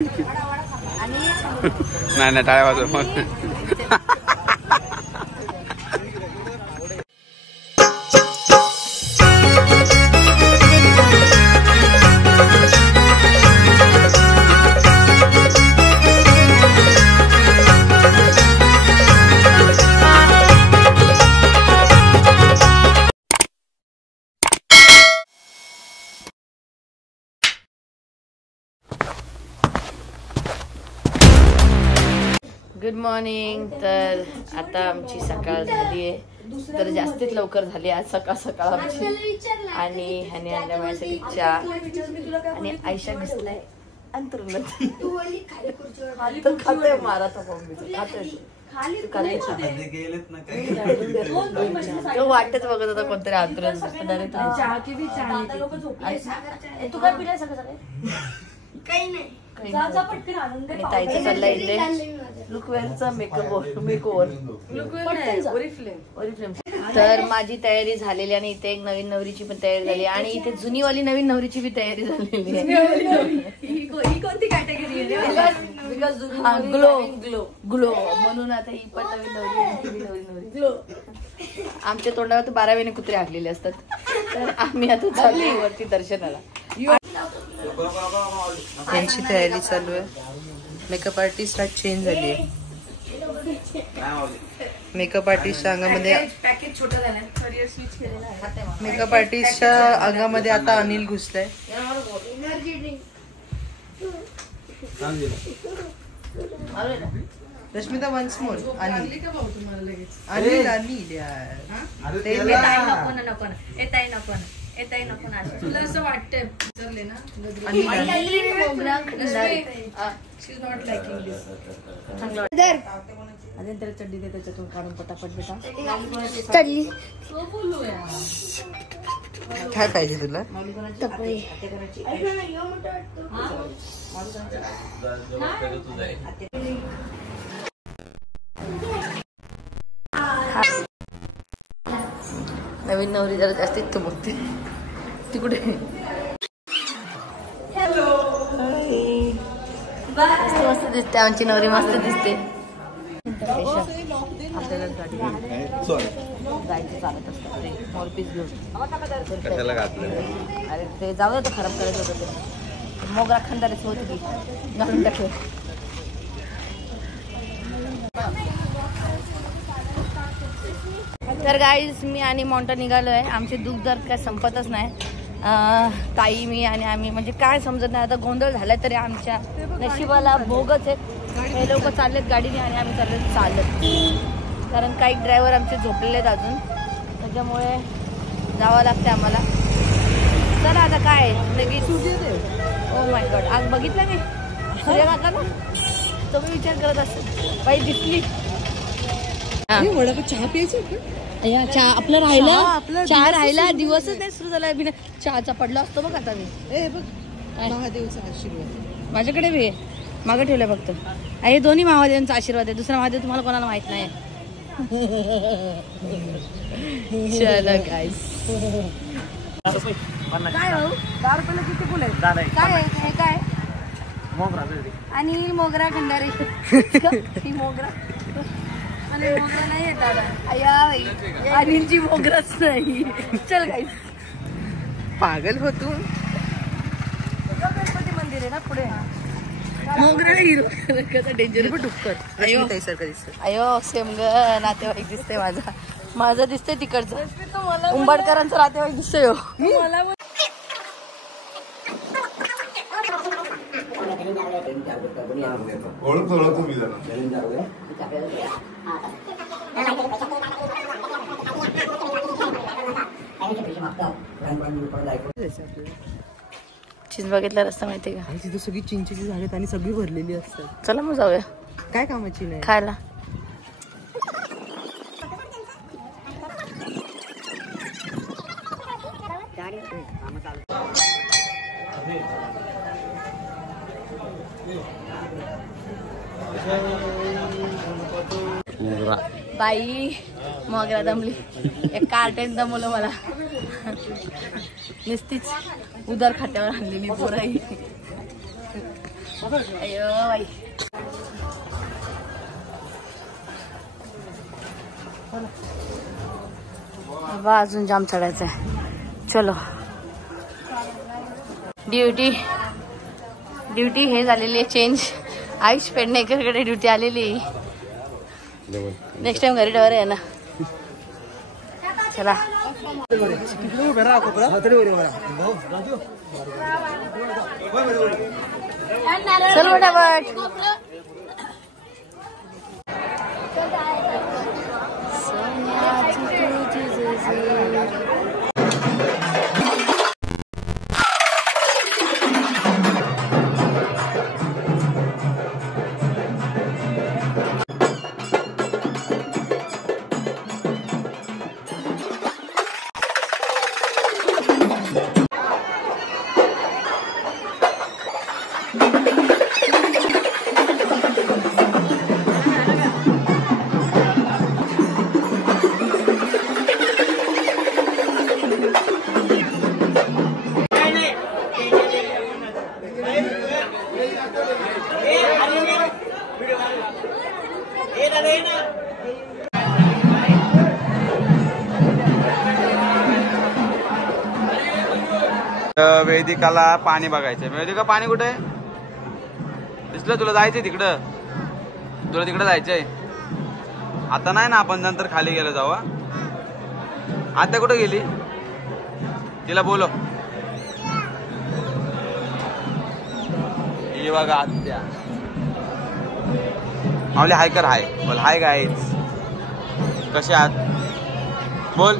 नाही नाही टाळ्या वाजव. Good morning. तर आता आमची सकाळ झाली आहे, तर जास्तीत लवकर झाली आज सकाळ सकाळ आमची. आणि ह्याने आणल्या माझ्यासाठी चहा आणि आयशा घुसलाय अंतरुणात. खाते मारा तो वाटच बघत होता कोणतरी अंतरुण. तू काय पिलाय सगळं काही नाही. आणि ताईचं चाललंय इथे लुकवेलचा मेकओव्हर. तर माझी तयारी झालेली आणि इथे एक नवीन नवरीची पण तयारी झाली आणि इथे जुनीवाली नवीन नवरीची बी तयारी झालेली आहे. ही कोणती कॅटेगरी आहे? ग्लो ग्लो ग्लो म्हणून आता ही पण नवीन नवरी ग्लो. आमच्या तोंडावर 12 वेने कुत्रे हाकलेले असतात. तर आम्ही आता चाललोय वरती दर्शनाला. त्यांची तयारी चालू आहे. मेकअप आर्टिस्ट आज चेंज झाली आहे. मेकअप आर्टिस्टच्या अंगामध्ये आता अनिल घुसलाय. Rashmita once more. अनिल तुला असं वाटतंय ना चड्डी दे त्याच्यातून काढून पटापट बेटा. काय पाहिजे तुला? नवीन नवरी जरा जास्तीच चमकते. ती कुठे? मस्त दिसते आमची नवरी, मस्त दिसते. आपल्याला गाडी चालत असतात ते मोरपीस घेऊन. अरे ते जाऊ दे, खराब करायचं होतं ते. मोगरा खंदारीच होती ती घालून टाकलं. तर गाईज मी आणि मॉन्टा निघालो आहे. आमचे दुःख दर्द काय संपतच नाही. ताई मी आणि आम्ही म्हणजे काय समजत नाही. आता गोंधळ झाला तरी आमच्या नशिबाला भोगच आहेत. हे लोक चाललेत गाडीने आणि आम्ही चाललेत चालत. कारण काही ड्रायव्हर आमचे झोपलेले आहेत अजून, त्याच्यामुळे जावं लागतं आम्हाला. चला आता काय लगेच. ओ माय गॉड, आज बघितलं मी सूर्य काका ना, तो मी विचार करत असेल बाई दिसली. चहा प्यायची चहा आपलं राहिला, चहा राहिला. दिवसच नाही सुरू झाला बिना चहाचा. पडला असतो बघ आता मी. महादेवचा आशीर्वाद माझ्याकडे बी मागं ठेवलंय फक्त. हे दोन्ही महादेवांचा आशीर्वाद आहे. दुसरा महादेव तुम्हाला कोणाला माहित नाही. चला गाईस. काय हो 10 रुपयाला किती फुल आहे? काय हे काय? आणि मोगरा खंडारे. ही मोगरा आणि मोगरा नाही आहे दादा. अनिलची मोगराच नाही. चल गाईस. पागल हो तू. गणपती मंदिर आहे ना पुढे. मोगरा हिरो डेंजर डुक्कर. अयो सेम ग नातेवाईक दिसते माझा. माझा दिसतोय तिकडचं उंबाडकरांचा नातेवाईक दिसतोय. चिंचबागेतला रस्ता माहितीये का? तिथे सगळी चिंचेची झाडे आणि सगळी भरलेली असतात. चला मग जाऊया. काय कामाची नाही खायला. बाई मोगरा दमली. एक कार्टेन दमवलं मला. नुसतीच उदर खात्यावर आणलेली पोराई. अयो बाई. बा अजून जाम चढायचं आहे. चलो. ड्युटी हे झालेली आहे चेंज. आयुष पेडणेकरकडे ड्युटी आलेली. नेक्स्ट टाइम घरी डवर आहे ना. चला. चल फटाफट. वेदिकाला पाणी बघायचंय. वेदिका पाणी कुठे दिसलं तुला? जायचंय तिकडं. तुला तिकडं जायचंय. आता नाही ना, आपण नंतर खाली गेलो जाऊ. आत्या कुठे गेली? तिला बोलो. ये बघा आत्या. माऊली हाय कर. हाय बोल. हाय गाईज, कसे आहात बोल.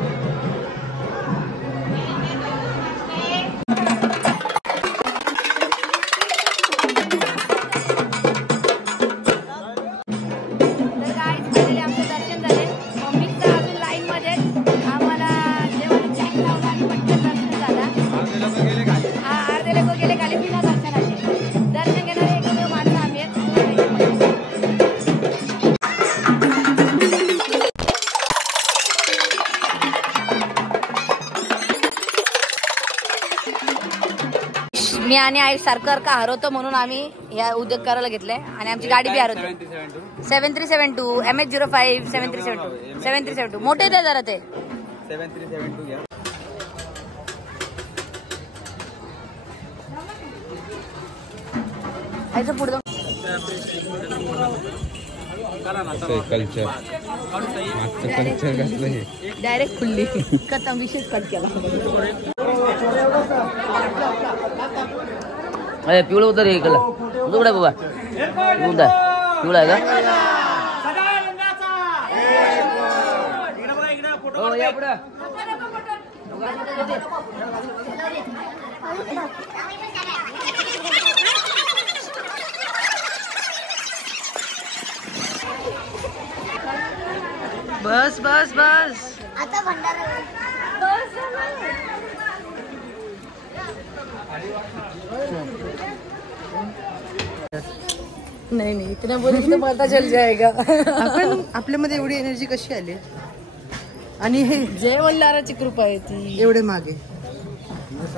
मी आणि आई सारखं का हरवतो म्हणून आम्ही या उद्योग करायला घेतलंय. आणि आमची गाडी बी हरवते. 7372 MH05 7372 7372. मोठे ते जरा ते 7372 घ्या. आईचं पुढं कल्चर डायरेक्ट खुल्ली कथम विशेष कट केला. अरे पिवळं उतर हे कला कुठे बाबा कोणता पिवळा आहे का? हो या पुढं. बस बस बस. आता भंडारा नाही नाही इतना बोले तो पता चल जाएगा. आपण आपल्यामध्ये एवढी एनर्जी कशी आली? आणि हे जय मल्हाराची कृपा आहे ती. एवढे मागे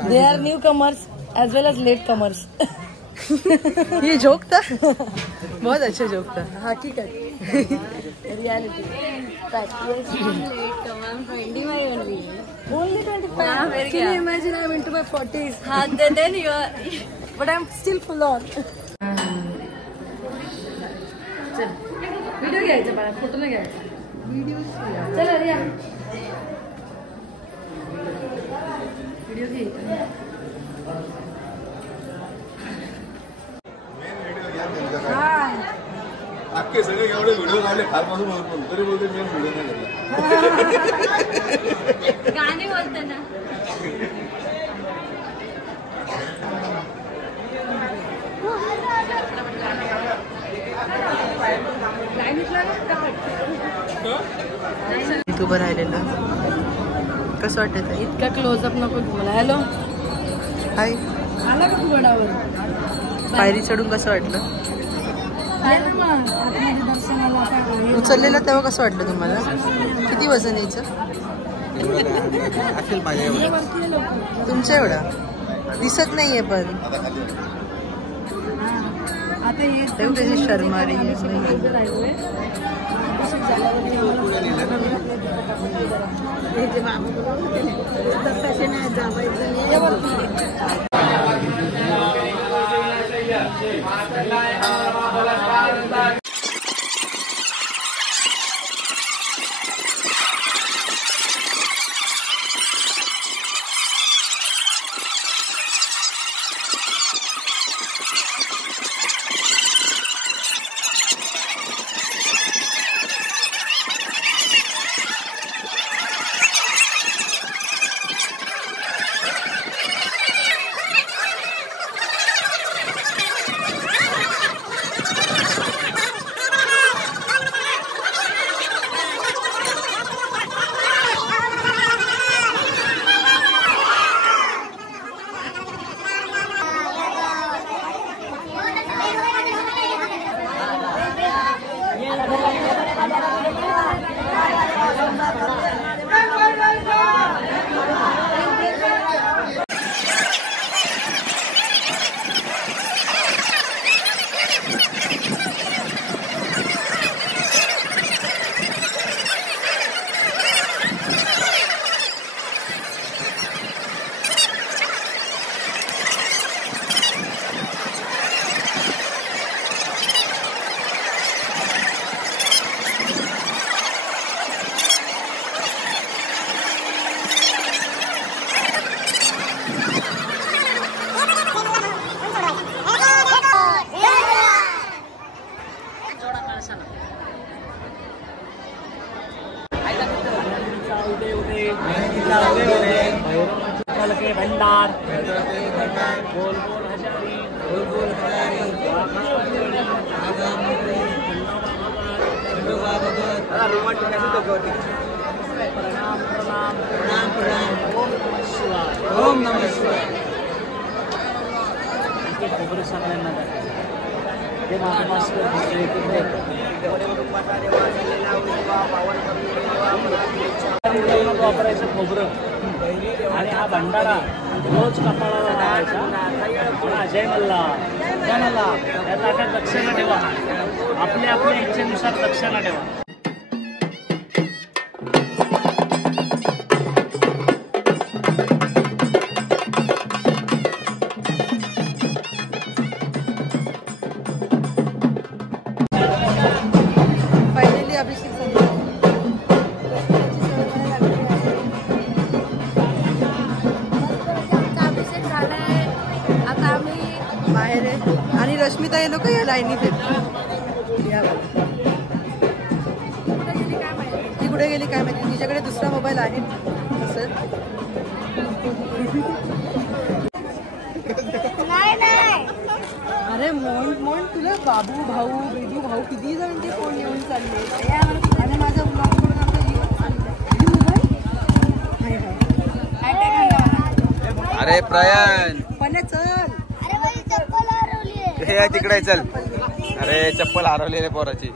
they are new comers as well as late comers. ये जोक था. बहुत अच्छा जोक था. हाँ ठीक है. Reality only 25. Can you imagine I'm into my 40s? हाँ then you are, but I'm still full on. चल व्हिडिओ घ्यायचा मला, फोटो नाही घ्यायचा. व्हिडिओ चल रिया व्हिडिओ घ्यायचा. अख्खे सगळे एवढे व्हिडिओ काढले कालपासून ओळखून तरी बोलते मी व्हिडिओ नाही घेतला. गाणे बोलते ना. उभं राहिलेलं कसं वाटत? इतका क्लोजअप नको तुम्हाला. Hello hi. आला का तू गडावर? पायरी चढून कसं वाटलं? उचललेलं तेव्हा कसं वाटलं तुम्हाला? किती वजन यायचं तुमचं? एवढा दिसत नाहीये पण आता हे तेव्हा कशी शर्मारी भंडार बोल बोल हजारी बोल बोल प्रणाम प्रणाम प्रणाम प्रणाम ओम नमः शिवाय ओम नमः शिवाय खबर सगळ्यांना ते वापरायचं खोबरं आणि हा भंडारा रोज कपाळाला लावायचा. जय मल्ला जय मल्ला. त्या ताटात दक्षिणा ठेवा. आपल्या आपल्या इच्छेनुसार दक्षिणा ठेवा. फायनली अभिषेक बाहेर आहे आणि रश्मिता हे लोक या लाईनीत ती कुठे गेली काय माहिती. तिच्याकडे दुसरा मोबाईल आहे अरे मोन तुला बाबू भाऊ बेबी भाऊ किती जण ते फोन येऊन चालले आणि माझा ब्लॉग अरे प्रयान पण चल हे तिकडे चल. अरे चप्पल हरवली रे पोराची.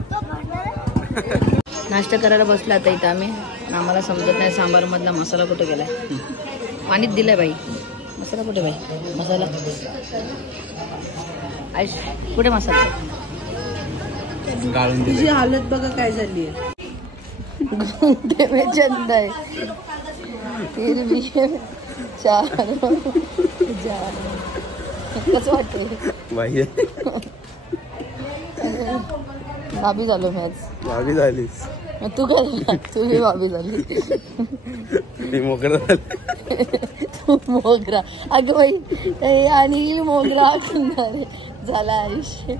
नाश्ता करायला बसला आता इथं आम्ही. आम्हाला समजत नाही सांबार मधला मसाला कुठे गेलाय. पाणीच दिलाय बाई. मसाला कुठे बाई. मसाला आयुष कुठे मसाला. तुझी हालत बघा काय झाली आहे. घूमते में चंद है फिर भी चार कसं वाटते बाई भाभी झालो मी आज. भाभी झालीस. तू काय झाला. तू बी भाभी झाली. मी मोकळा झाले. तू मोगरा. अगं बाई आणि मोगरा झाला आयुष्य.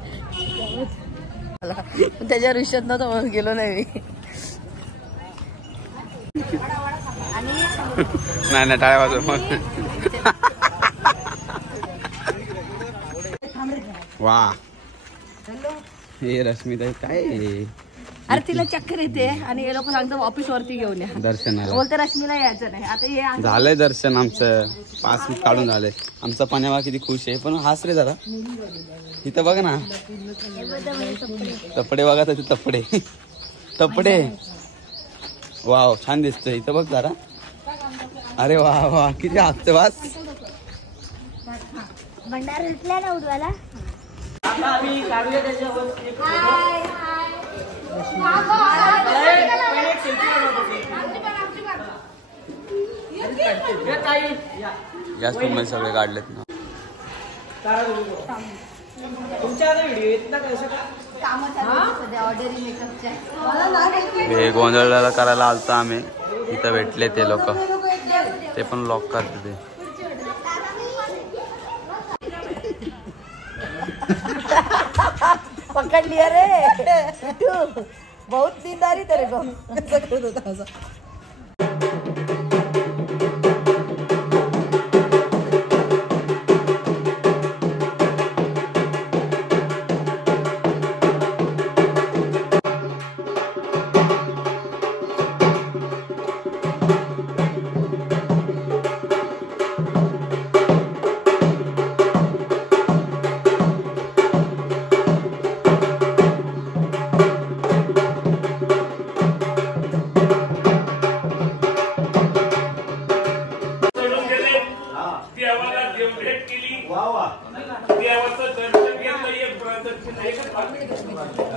त्याच्या आयुष्यात नव्हतं म्हणून गेलो नाही मी. नाही टाळ्या वाजव. वा हे रश्मिता काय अरे तिला चक्कर येते आणि हे लोक सांगतात ऑफिस वरती घेऊन या दर्शनाला. बोलते रश्मीला यायचं नाही. आता हे झालंय दर्शन आमचं. 5 मिनिट काढून झालंय. आमचा पाण्यावा किती खुश आहे. पण हास रे जरा. इथं बघ ना तपडे बघा त्याचे तपडे तपडे. वाव छान दिसतोय. इथं बघ जरा. अरे वा वा किती हातचं वास. भंडारा घेतलाय ना उडवायला. आता आम्ही काढूया त्याच्यावर एक याच तुम्ही सगळे काढलेत ना. तुमच्या आता व्हिडिओ येत ना कसं का हे गोंधळाला करायला आलतो आम्ही, इथं भेटले ते लोक, ते पण लॉक करते ते. पकड लिया रे तू बहुत दीनदारी तेरे को करत होता असं.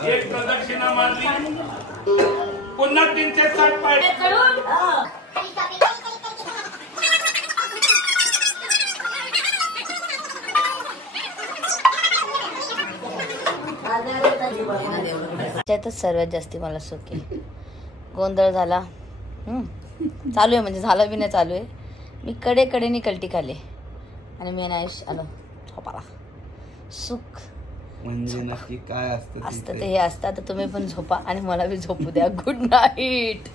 एक प्रदक्षिणा मारली, पुन्हा 360 पाय. त्याच्यातच सर्वात जास्ती मला सुख आहे. गोंधळ झाला चालू आहे, म्हणजे झाला बी नाही चालू आहे. मी कडेकडेने कलटी खाल्ली आणि मी नाही आलो झोपाला. सुख म्हणजे नक्की काय असतं ते हे असतं. तर तुम्ही पण झोपा आणि मला बी झोपू द्या. Good night.